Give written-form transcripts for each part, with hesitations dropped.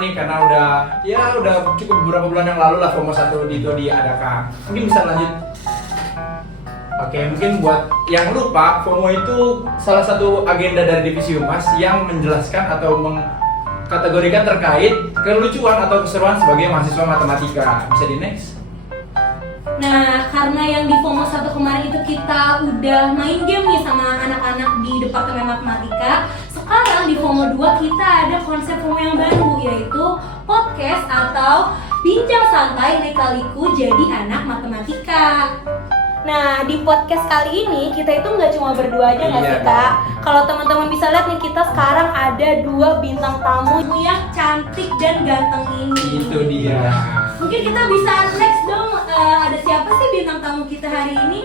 nih karena udah cukup beberapa bulan yang lalu lah FOMO 1 itu diadakan. Mungkin bisa lanjut. Oke, mungkin buat yang lupa, FOMO itu salah satu agenda dari Divisi Humas yang menjelaskan atau mengkategorikan terkait kelucuan atau keseruan sebagai mahasiswa matematika. Bisa di next. Nah, karena yang di FOMO 1 kemarin itu kita udah main game nih sama anak-anak di Departemen Matematika. Sekarang di FOMO 2 kita ada konsep FOMO yang baru, yaitu podcast atau bincang santai lika-liku jadi anak matematika. Nah, di podcast kali ini kita itu nggak cuma berdua aja nggak sih, Kak? Kalau teman-teman bisa lihat nih, kita sekarang ada 2 bintang tamu yang cantik dan ganteng ini. Itu dia. Mungkin kita bisa next dong, ada siapa sih bintang tamu kita hari ini?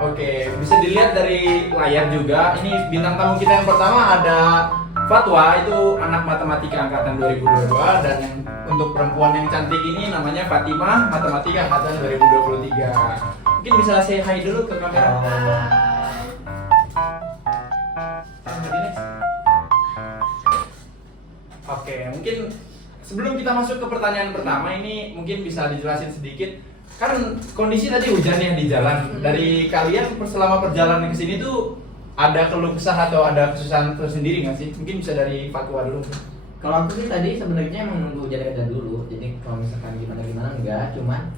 Oke, bisa dilihat dari layar juga. Ini bintang tamu kita yang pertama ada Fatwa, itu anak matematika angkatan 2022, dan yang untuk perempuan yang cantik ini namanya Fatimah, matematika angkatan 2023. Mungkin bisa say hi dulu ke kamera. Oke, mungkin sebelum kita masuk ke pertanyaan pertama ini mungkin bisa dijelasin sedikit. Kan kondisi tadi hujan ya di jalan. Dari kalian selama perjalanan ke sini tuh ada keluh kesah atau ada kesusahan tersendiri nggak sih? Mungkin bisa dari Fatwa dulu. Kalau aku sih tadi sebenarnya emang nunggu hujan reda dulu. Jadi kalau misalkan gimana enggak, cuman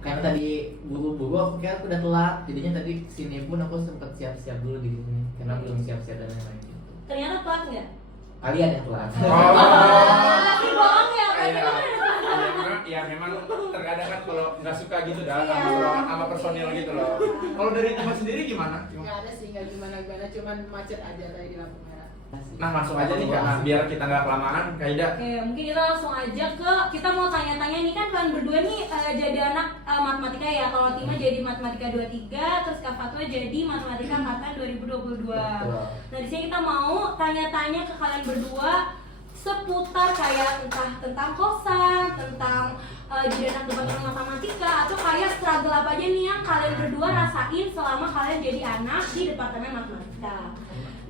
karena tadi buru-buru aku kira aku udah telat. Jadinya tadi sini pun aku sempat siap-siap dulu di sini karena belum siap-siap dan lain-lain gitu. Ternyata telat nggak? Kalian yang telat. Lagi bohong ya, Ya memang terkadang kan kalau nggak suka gitu dah sama personil gitu loh. Kalau dari teman sendiri gimana? Nggak ada sih, nggak gimana-gimana, cuman macet aja tadi di lampu merah. Nah langsung aja nih karena biar kita nggak kelamaan, Kaida. Oke, mungkin kita langsung aja ke, kita mau tanya-tanya nih, kan kalian berdua nih jadi anak matematika ya. Kalau Tima jadi matematika 23, terus Kak Fatwa jadi matematika angkatan 2022. Nah di sini kita mau tanya-tanya ke kalian berdua seputar kayak entah tentang kosan, tentang jadi anak departemen matematika, atau kayak struggle apa aja nih yang kalian berdua rasain selama kalian jadi anak di departemen matematika.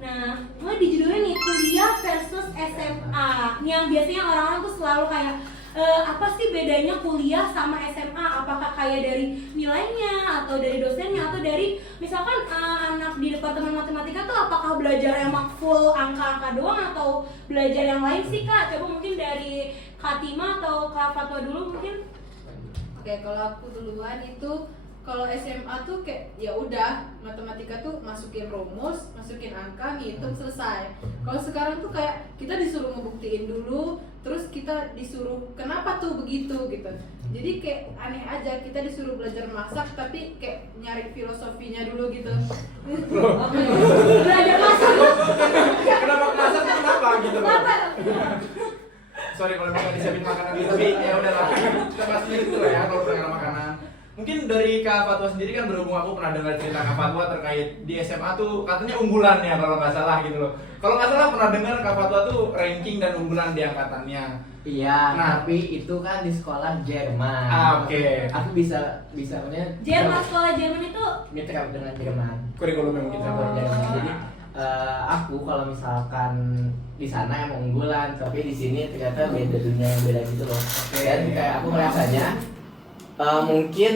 Nah, mulai di judulnya nih, kuliah versus SMA. Nih yang biasanya orang-orang tuh selalu kayak apa sih bedanya kuliah sama SMA? Apakah kayak dari nilainya, atau dari dosennya, atau dari misalkan anak di departemen matematika tuh apakah belajar emang full angka-angka doang, atau belajar yang lain sih, Kak? Coba mungkin dari Kak Tima atau Kak Fatwa dulu mungkin. Oke, kalau aku duluan itu, kalau SMA tuh kayak ya udah matematika tuh masukin rumus, masukin angka, ngitung, selesai. Kalau sekarang tuh kayak kita disuruh ngebuktiin dulu, terus kita disuruh kenapa tuh begitu gitu. Jadi kayak aneh aja, kita disuruh belajar masak tapi kayak nyari filosofinya dulu gitu. Belajar masak. Kenapa masak kenapa gitu loh? Sorry kalau nggak disiapin makanan gitu, tapi ya udahlah. Kita bahas dulu lah ya kalau perkara makanan. Mungkin dari Kak Fatwa sendiri kan berhubung aku pernah dengar cerita Kak Fatwa terkait di SMA tuh katanya unggulan ya kalau nggak salah gitu loh. Kalau nggak salah pernah dengar Kak Fatwa tuh ranking dan unggulan di angkatannya. Iya, Nah. tapi itu kan di sekolah Jerman. Oke. Aku bisa maksudnya Jerman, sekolah Jerman itu mitra dengan Jerman. Kurikulumnya mungkin sama Jerman. Jadi aku kalau misalkan di sana emang unggulan, tapi di sini ternyata beda dunia yang beda gitu loh. Dan kayak aku merasanya mungkin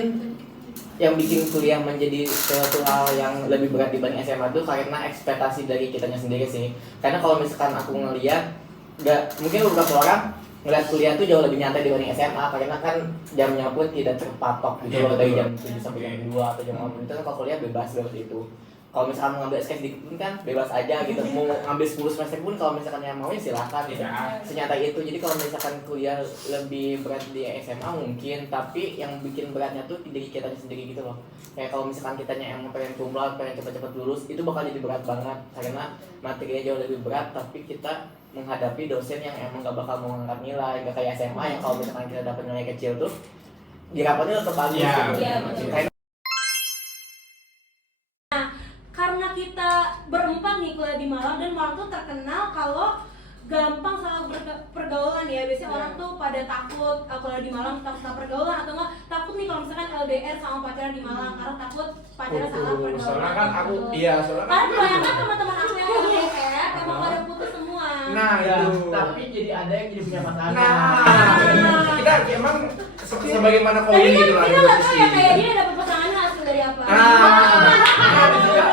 yang bikin kuliah menjadi suatu hal yang lebih berat dibanding SMA tuh karena ekspektasi dari kitanya sendiri sih. Karena kalau misalkan aku ngeliat, mungkin beberapa orang ngeliat kuliah tuh jauh lebih nyantai dibanding SMA karena kan jamnya pun tidak terpatok gitu loh, dari jam 7 sampai jam 2 atau jam 4 itu kan kalau kuliah bebas seperti itu. Kalau misalkan mau ngambil SKS dikit pun kan bebas aja gitu, mau ngambil 10 semester pun kalau misalkan yang mau ya silakan gitu. Senyatai itu. Jadi kalau misalkan kuliah lebih berat di SMA mungkin, tapi yang bikin beratnya tuh dari kitanya sendiri gitu loh. Kayak kalau misalkan kitanya emang pengen kumlot, pengen cepet-cepet lulus, itu bakal jadi berat banget karena materinya jauh lebih berat, tapi kita menghadapi dosen yang emang gak bakal mau ngangkat nilai, gak kayak SMA yang kalau misalkan kita dapat nilai kecil tuh di rapotnya tetap bagus gitu. Karena kita berempat nih kuliah di Malang, dan Malang tuh terkenal kalau gampang sama pergaulan ya. Biasanya orang tuh pada takut kuliah di Malang takut sama pergaulan, atau enggak takut nih kalau misalkan LDR sama pacaran di Malang karena takut pacaran sama pergaulan. Soalnya kan aku, karena kan kebanyakan teman-teman aku yang LDR emang pada putus semua. Nah Nah, Ya, itu. tapi jadi ada yang jadi punya pasangan. Nah, kita emang sebagaimana koin Tapi kan gitu lah. kita di nggak tahu posisi. ya kayak dia dapet pasangannya hasil dari apa.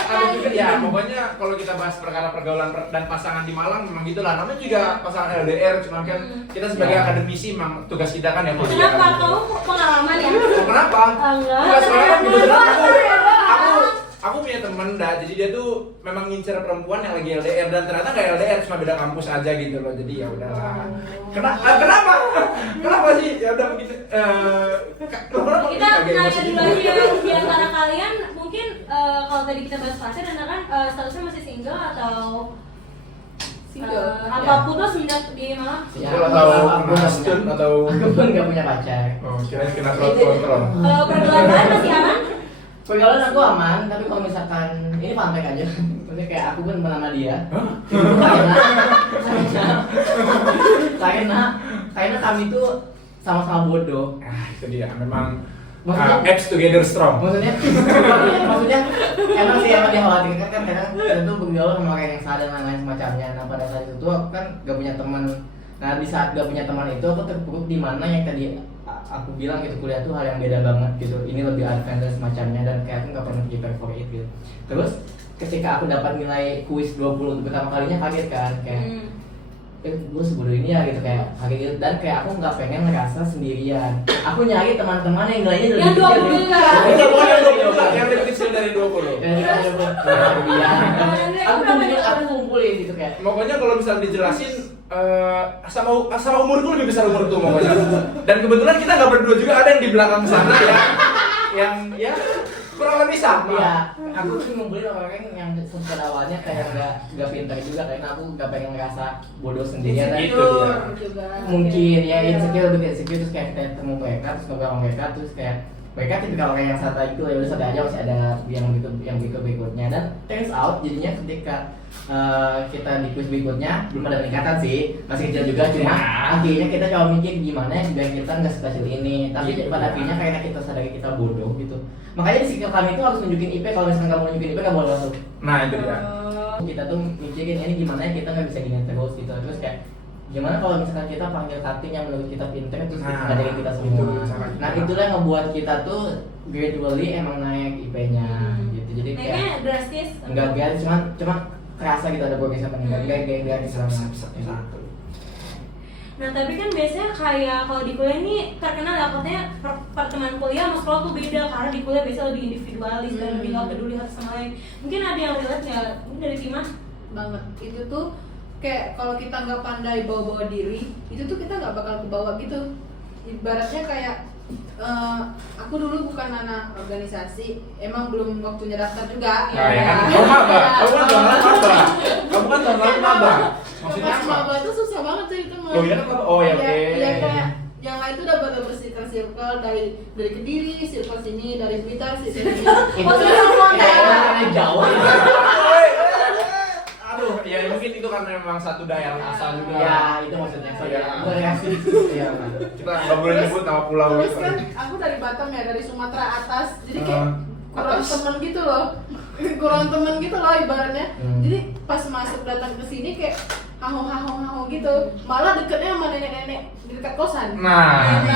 Ada juga ya, pokoknya kalau kita bahas perkara pergaulan dan pasangan di Malang memang gitulah. Namanya juga pasangan LDR, cuman kan kita sebagai Ya. akademisi memang tugas kita kan yang Kenapa kamu pengalaman ya? Kenapa? Enggak. Enggak, soalnya kan kebetulan Kenapa? aku punya temen dah, jadi dia tuh memang ngincer perempuan yang lagi LDR dan ternyata nggak LDR, cuma beda kampus aja gitu loh. Jadi ya udahlah. Kenapa? Kenapa sih? Ya udah begitu. Kenapa Kita nanya dulu aja ya, di antara kalian mungkin kalau tadi kita bahas pacar dan kan statusnya masih single atau Single. apa putus mendak di Malang? Ya, atau aku nggak stun punya- atau aku pun nggak punya pacar. oh, kirain kena crowd control. Kalau pergaulan masih aman? Pergaulan aku aman, tapi kalau misalkan ini fun fact aja, maksudnya kayak aku pun pernah sama dia. Karena kami tuh sama-sama bodoh. Itu dia memang Maksudnya- apps together strong. Maksudnya emang sih emang dikhawatirkan kan kadang kita tuh bergaul sama orang yang salah dan lain-lain semacamnya. Nah pada saat itu aku kan gak punya teman. Nah di saat gak punya teman itu aku terpuruk di mana yang tadi aku bilang gitu, kuliah tuh hal yang beda banget gitu. Ini lebih advance dan semacamnya dan kayak aku gak pernah prepare for it gitu. Terus ketika aku dapat nilai kuis 20 untuk pertama kalinya kaget kan kayak gue sebodoh ini ya gitu kayak gitu dan kayak aku nggak pengen ngerasa sendirian. Aku nyari teman-teman yang nilainya Yang 20 kecil. enggak? Enggak boleh 20 yang lebih kecil dari 20. Aku ngumpulin gitu kayak. Pokoknya kalau misalnya dijelasin sama umurku lebih besar umurku pokoknya. Dan kebetulan kita nggak berdua juga, ada yang di belakang sana yang ya kurang lebih sama. Iya, aku tuh ngumpulin orang yang pada awalnya kayak nggak pintar juga karena aku nggak pengen ngerasa bodoh sendirian dan Itu dia. juga. mungkin ya insecure lebih insecure terus kayak kita ketemu mereka terus ngobrol sama mereka terus kayak mereka tipikal orang yang santai gitu ya udah santai aja masih ada yang berikutnya dan turns out jadinya ketika kita di quiz berikutnya belum ada peningkatan sih masih kecil juga cuma akhirnya kita coba mikir gimana ya biar kita nggak spesial ini tapi pada akhirnya karena kita sadari kita bodoh gitu makanya di sikap kami itu harus nunjukin IP kalau misalkan kamu nunjukin IP nggak boleh masuk Nah itu dia. kita tuh mikirin ini gimana ya kita nggak bisa gini terus gitu terus kayak gimana kalau misalkan kita panggil cutting yang menurut kita pinter terus kita ngajarin kita semua nah itulah yang ngebuat kita tuh gradually emang naik IP-nya gitu jadi kayak Naiknya drastis? enggak gratis cuma kerasa gitu ada progresnya apa enggak gratis banget. Nah tapi kan biasanya kayak kalau di kuliah ini terkenal ya katanya pertemanan kuliah sama sekolah tuh beda karena di kuliah biasanya lebih individualis dan lebih nggak peduli satu sama lain. Mungkin ada yang relate nggak? Mungkin dari Tima? Banget. Itu tuh kayak kalau kita nggak pandai bawa-bawa diri, itu tuh kita nggak bakal kebawa gitu. Ibaratnya kayak aku dulu bukan anak organisasi, emang belum waktunya daftar juga. Nah, ya kan? Kamu maba, kamu kan tahun lalu maba. Kamu kan tahun lalu maba. Maksudnya Pas apa? maba itu susah banget sih itu mah. Oh iya kan? Oh ya oke. Ya kayak yang lain tuh udah pada bersihkan circle dari Kediri, circle sini, dari Blitar, circle sini. Itu karena Jawa. Aduh, ya mungkin itu karena memang satu daerah asal juga. Ya itu maksudnya Iya. variasi ya Kita nggak boleh nyebut nama pulau. Terus kan aku dari Batam ya, dari Sumatera atas, jadi kayak kurang atas. temen gitu loh. Kurang temen gitu loh ibaratnya. Hmm. Jadi pas masuk datang ke sini kayak haho gitu. Malah deketnya sama nenek-nenek di dekat kosan. Nah,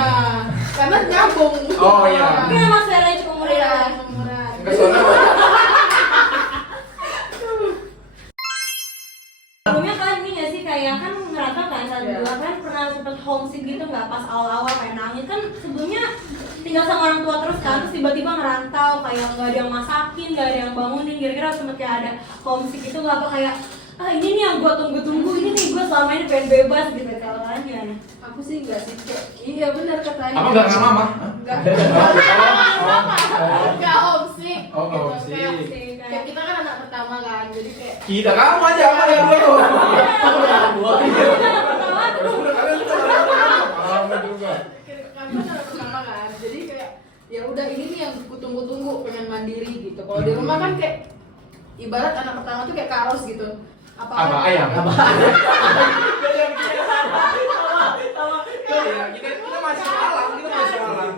Karena nyambung. Oh, iya. Mungkin emang selera cukup murah. Iya, murah. ke sana. Sebelumnya kalian ini nggak sih kayak kan ngerantau kan saat Iya. dulu kan pernah sempet homesick gitu nggak pas awal-awal kayak nangis kan sebelumnya tinggal sama orang tua terus kan terus tiba-tiba ngerantau kayak nggak ada yang masakin nggak ada yang bangunin kira-kira sempet kayak ada homesick itu nggak apa kayak ini nih yang gue tunggu-tunggu ini nih gue selama ini pengen bebas gitu kalau kalian gimana? Aku sih enggak sih kayak iya benar katanya. Apa nggak sama mama? Enggak. Enggak homesick. Oh, Gitu. homesick. Kayak kita kan anak pertama kan, jadi kayak Kita kamu aja apa yang dua tuh? Aku udah anak gua. Udah kalian juga kamu juga. kami kan anak pertama kan, jadi kayak ya udah ini nih yang ku tunggu-tunggu pengen mandiri gitu. Kalau di rumah kan kayak ibarat anak pertama tuh kayak karos gitu. Apa ayam? Apa? Iya, kita masih alam,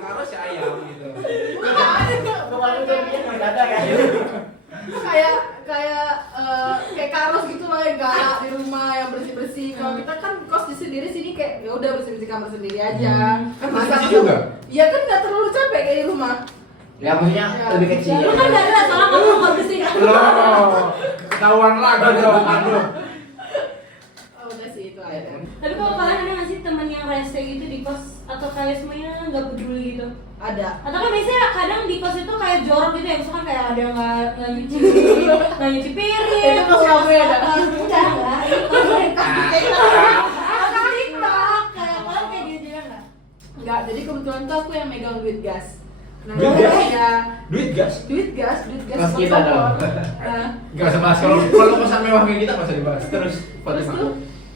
karena si ayam gitu. Kemarin tuh dia mendadak kan. kayak karos gitu loh yang galak di rumah yang bersih-bersih. Kalau Nggak, maksudnya lebih kecil. Lu kan gak ada soalnya kamu nggak bersih. Loh, ketahuan lagi dong, aduh. Oh, udah sih itu aja. Tapi kalau kalian ada nggak sih teman yang rese gitu di kos atau kayak semuanya nggak peduli gitu? Ada. Atau kan biasanya kadang di kos itu kayak jorok gitu ya, misalkan kayak ada yang nggak nyuci piring. Itu kos kamu ya, Dak? Udah nggak? Itu kos mereka. Atau TikTok kayak kalian kayak gitu juga nggak? Enggak, jadi kebetulan tuh aku yang megang duit gas. Nah, Duit gas? ya Duit gas? duit gas Mas kita dong. Nah, Gak usah bahas, kalau kosan mewah kayak kita gak usah dibahas. Terus, terus Fatimah. tuh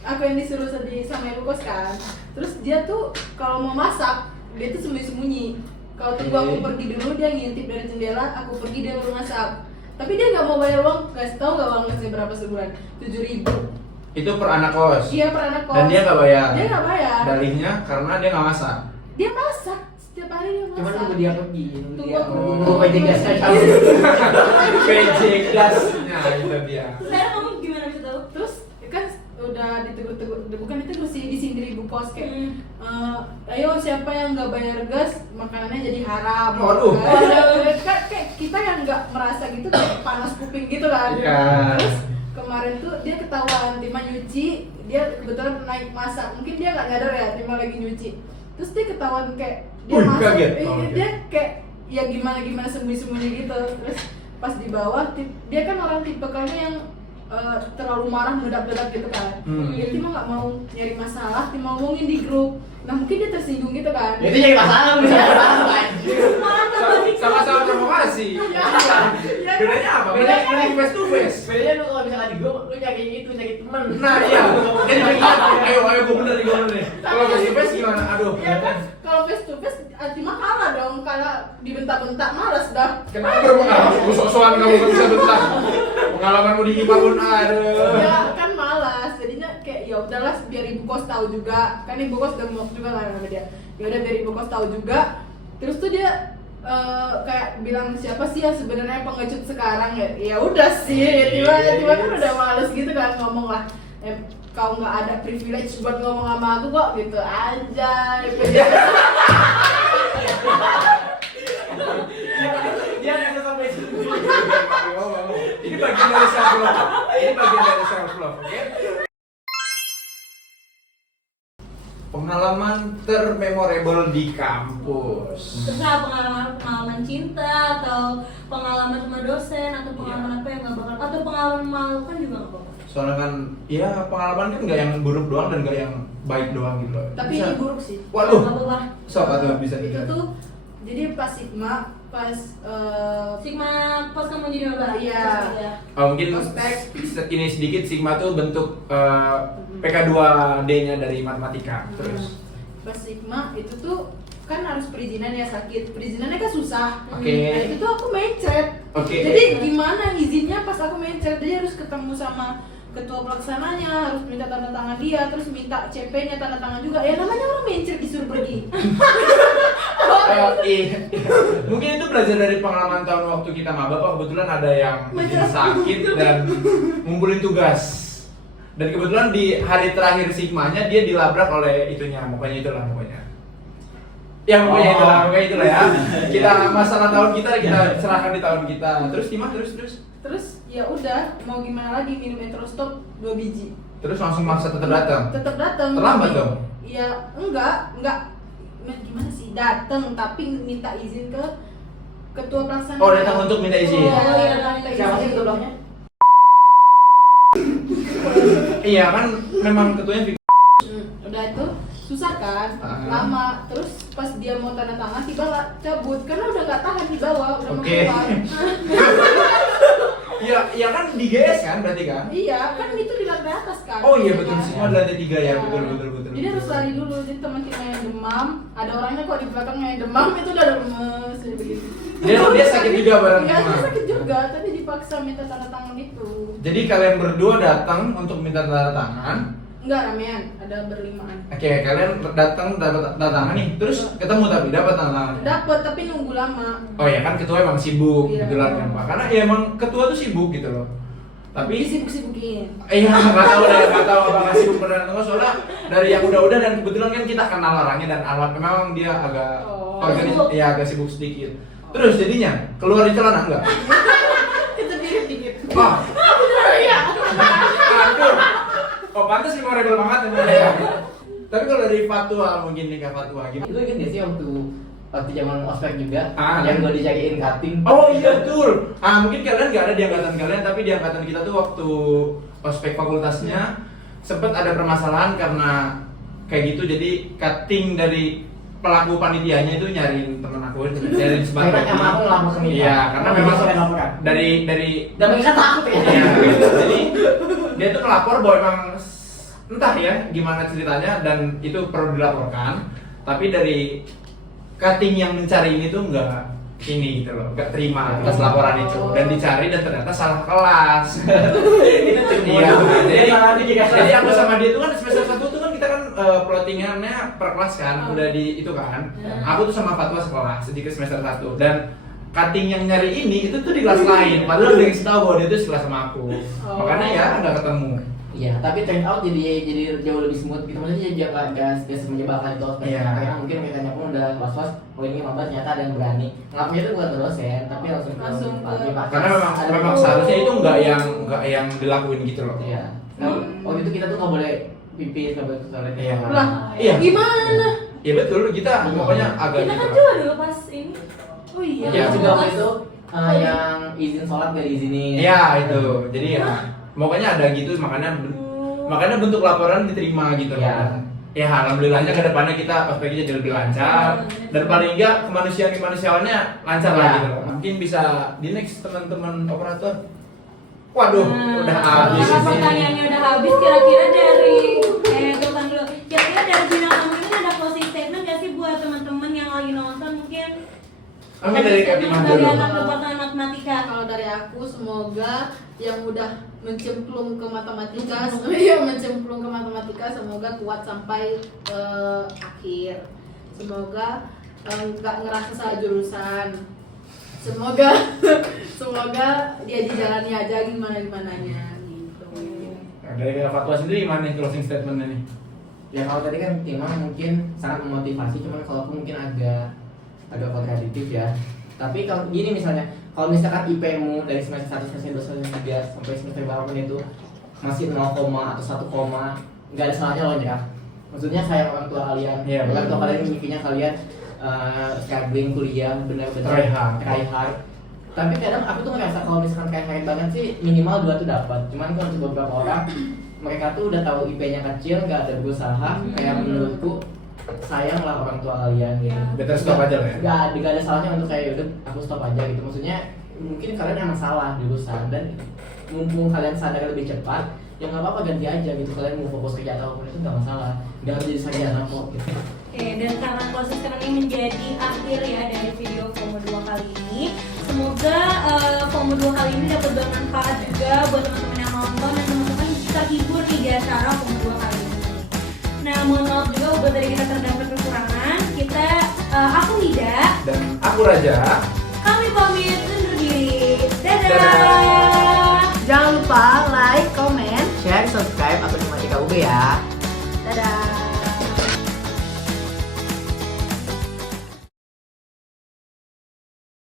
aku yang disuruh sama ibu kos kan. Terus dia tuh kalau mau masak, dia tuh sembunyi-sembunyi. Kalau tunggu aku pergi dulu, dia ngintip dari jendela, aku pergi dia baru masak. Tapi dia nggak mau bayar uang, kasih tau nggak uang ngasih berapa sebulan? 7.000. Itu per anak kos. Dia per anak kos. Dan dia nggak bayar. Dia nggak bayar. Dalihnya karena dia nggak masak. Dia masak setiap hari dia masak. Cuman nunggu dia pergi, nunggu dia Tunggu aku. nunggu PJ gasnya cabut. PJ gasnya itu dia. Sekarang kamu gimana bisa tahu? Terus kan udah ditegur-tegur, bukan ditegur sih, disindir ibu kos kayak ayo siapa yang nggak bayar gas makanannya jadi haram. Waduh. Kan kayak kita yang nggak merasa gitu kayak panas kuping gitu kan. Iya. Terus kemarin tuh dia ketahuan Tima nyuci, dia kebetulan naik masak, mungkin dia nggak nyadar ya Tima lagi nyuci. Terus dia ketahuan kayak dia Wih, masak, kaget. Oh, dia kayak ya gimana sembunyi-sembunyi gitu. Terus pas di bawah dia kan orang tipe kamu yang terlalu marah meledak-ledak gitu kan. Jadi Tima nggak mau nyari masalah, Tima ngomongin di grup. Nah mungkin dia tersinggung gitu kan. Ya, itu jadi masalah, misalnya masalah anjir. Sama-sama provokasi. Bedanya apa? Bedanya face to face. Bedanya lu kalau misalnya di grup, lu nyari itu, nyari temen. Nah iya, dia bilang, ayo gue bener nih. Kalau face to face gimana? Aduh. Ya kan kalau face to face Tima kalah dong, karena dibentak-bentak malas dah. Kenapa berpengalaman? Sok-sokan kamu gak bisa bentak. Pengalamanmu di IPA pun aduh. Ya kan malas, jadinya kayak ya udahlah biar ibu kos tahu juga. Kan ibu kos udah mau juga kan sama dia. Ya udah biar ibu kos tahu juga. Terus tuh dia kayak bilang siapa sih yang sebenarnya pengecut sekarang ya? Ya udah sih, tiba-tiba kan udah males gitu kan ngomong lah. Kau nggak ada privilege buat ngomong sama aku kok gitu aja. Dia nggak sampai situ. Ini bagian dari self love. Ini bagian dari self love, oke? Pengalaman termemorable di kampus. Terserah pengalaman cinta atau pengalaman sama dosen atau pengalaman apa yang nggak bakal atau pengalaman memalukan juga nggak apa-apa. Soalnya kan, ya pengalaman kan nggak yang buruk doang dan nggak yang baik doang gitu loh. Tapi Bisa. ini buruk sih. Waduh. Nggak apa-apa. Siapa tuh bisa Itu dilihat? tuh jadi pas Sigma, pas Sigma pas kamu jadi maba. Iya. Mungkin Ospek. ini sedikit Sigma tuh bentuk PK2D-nya dari matematika. Terus, pas Sigma itu tuh kan harus perizinan ya, sakit perizinannya kan susah. Oke. Nah itu tuh aku mencret. Oke. Jadi gimana izinnya pas aku mencret, dia harus ketemu sama ketua pelaksananya, harus minta tanda tangan dia, terus minta CP-nya tanda tangan juga. Ya namanya orang mencret disuruh pergi. mungkin itu belajar dari pengalaman tahun waktu kita maba. Pak, kebetulan ada yang sakit dan ngumpulin tugas. Dan kebetulan di hari terakhir Sigmanya dia dilabrak oleh itunya, pokoknya itulah pokoknya. Ya pokoknya itulah ya. Kita masalah tahun kita serahkan di tahun kita. Terus gimana? Terus ya udah mau gimana lagi, minum Etrostop 2 biji. Terus langsung maksa tetap datang. Tetap datang. Terlambat dong. Ya enggak gimana sih, datang tapi minta izin ke ketua pelaksana. Oh, datang untuk minta izin. Oh, iya, minta izin. Siapa sih ketuanya? Iya kan memang ketuanya Udah itu susah kan, lama. Terus pas dia mau tanda tangan tiba lah cabut karena udah nggak tahan di bawah, udah mau Oke. keluar. Iya kan di GS kan berarti kan? Iya kan itu di lantai atas kan. Oh iya betul, kan? semua di lantai 3 ya, Iya. betul. Jadi harus lari dulu, jadi teman kita yang demam, ada orangnya kok di belakangnya yang demam, itu udah lemes jadi begitu. Dia sakit juga bareng Iya, sama. dia sakit juga, tapi dipaksa minta tanda tangan itu. Jadi kalian berdua datang untuk minta tanda tangan. Enggak ramean, ada berlimaan. Oke, kalian datang dapat tanda tangan nih, terus ketemu tapi dapat tanda tangan. Dapat tapi nunggu lama. Oh ya kan ketua emang sibuk, Iya. kebetulan kan Pak. Karena ya emang ketua tuh sibuk gitu loh. Tapi Disibuk-sibukin. iya nggak tahu apakah sibuk beneran atau enggak, soalnya dari yang udah dan kebetulan kan kita kenal orangnya dan alat memang dia agak Oh. agak sibuk sedikit. Terus jadinya keluar di celana enggak? Itu dikit. Wah, Iya. aduh. Oh pantas memorable banget ya. Tapi kalau dari fatwa mungkin nih Kak Fatwa gimana? Lu inget gak sih waktu zaman ospek juga Ah. yang gue dicariin cutting? Oh iya betul. Mungkin kalian nggak ada di angkatan kalian, tapi di angkatan kita tuh waktu ospek fakultasnya sempet ada permasalahan karena kayak gitu. Jadi cutting dari pelaku panitianya itu nyariin temen aku, nyariin sebat Karena emang aku ngelapor ke Mita. Iya, karena memang saya laporan. dari Dan mereka takut ya. Iya, jadi dia tuh melapor bahwa emang entah ya gimana ceritanya dan itu perlu dilaporkan, tapi dari cutting yang mencari ini tuh enggak ini gitu loh, enggak terima atas laporan itu dan dicari dan ternyata salah kelas. Itu cukup Iya, bodoh. jadi aku sama dia tuh kan semester 1 tuh kan kita kan plottingannya per kelas kan, udah di itu kan. Aku tuh sama Fatwa sekelas sedikit semester 1 dan cutting yang nyari ini itu tuh di kelas lain, padahal udah dikasih tahu bahwa dia tuh sekelas sama aku. Makanya ya nggak ketemu. Iya, tapi turn out jadi jauh lebih smooth gitu. Maksudnya dia gak menyebalkan itu ospek. Iya. Karena mungkin mereka pun udah was-was, oh ini maba ternyata ada yang berani. Ngapnya itu bukan ke dosen, tapi langsung ke Karena memang seharusnya itu nggak yang dilakuin gitu loh. Iya. Nah, waktu itu kita tuh nggak boleh pipis, nggak boleh ke toilet. Iya. Lah, Iya. gimana? Iya betul, kita pokoknya agak Kita kan gitu. juga dulu pas ini. Oh iya. Iya, juga waktu itu Oh, yang izin sholat gak diizinin. Iya itu, jadi ya pokoknya ada gitu makanya bentuk laporan diterima gitu Iya. Ya alhamdulillahnya ke depannya kita ospeknya jadi lebih lancar dan paling enggak kemanusiaannya lancar lah Iya. gitu loh. Mungkin bisa di next teman-teman operator. Waduh, Nah, udah habis karena ini. pertanyaannya udah habis, kira-kira dari tunggu dulu. Kira-kira dari bintang tamu ini ada closing statement nggak sih buat teman-teman yang lagi nonton mungkin? Kami dari Kak Timah Dari dulu. anak departemen matematika. Kalau dari aku semoga yang udah mencemplung ke matematika, mencemplung ke matematika semoga kuat sampai akhir. Semoga nggak ngerasa salah jurusan. Semoga dia dijalani aja gimananya gitu. Nah, dari Kak Fatwa sendiri gimana nih closing statementnya nih? Ya kalau tadi kan Timah mungkin sangat memotivasi, cuman kalau aku mungkin agak kontradiktif ya. Tapi kalau gini misalnya, kalau misalkan IP-mu dari semester 1, semester 2, semester 3 sampai semester berapapun itu masih 0, atau 1, nggak ada salahnya loh ya. Maksudnya sayang orang tua kalian, Iya, orang tua betul. kalian mimpinya kalian struggling kuliah benar-benar try hard. Tapi kadang aku tuh ngerasa kalau misalkan try hard banget sih minimal 2 tuh dapat. Cuman kalau untuk beberapa orang mereka tuh udah tahu IP-nya kecil, nggak ada berusaha, kayak menurutku sayang lah orang tua kalian gitu. Better stop aja lah ya. Gak ada salahnya untuk kayak udah aku stop aja gitu. Maksudnya mungkin kalian emang salah jurusan dan mumpung kalian sadar lebih cepat, ya nggak apa-apa ganti aja gitu. Kalian mau fokus kerja atau apapun itu nggak masalah. Nggak harus jadi sarjana kok gitu. Oke, dan karena closing statement ini menjadi akhir ya dari video FOMO 2 kali ini. Semoga FOMO 2 kali ini dapat bermanfaat juga buat teman-teman yang nonton dan teman-teman terhibur nih di acara FOMO 2 kali ini. Nah, mohon maaf juga buat dari kita terdapat kekurangan. Aku Nida Dan aku Raja. Kami pamit undur diri. Dadah. Dadah. Jangan lupa like, comment, Share, subscribe, atau Matematika UB ya. dadah.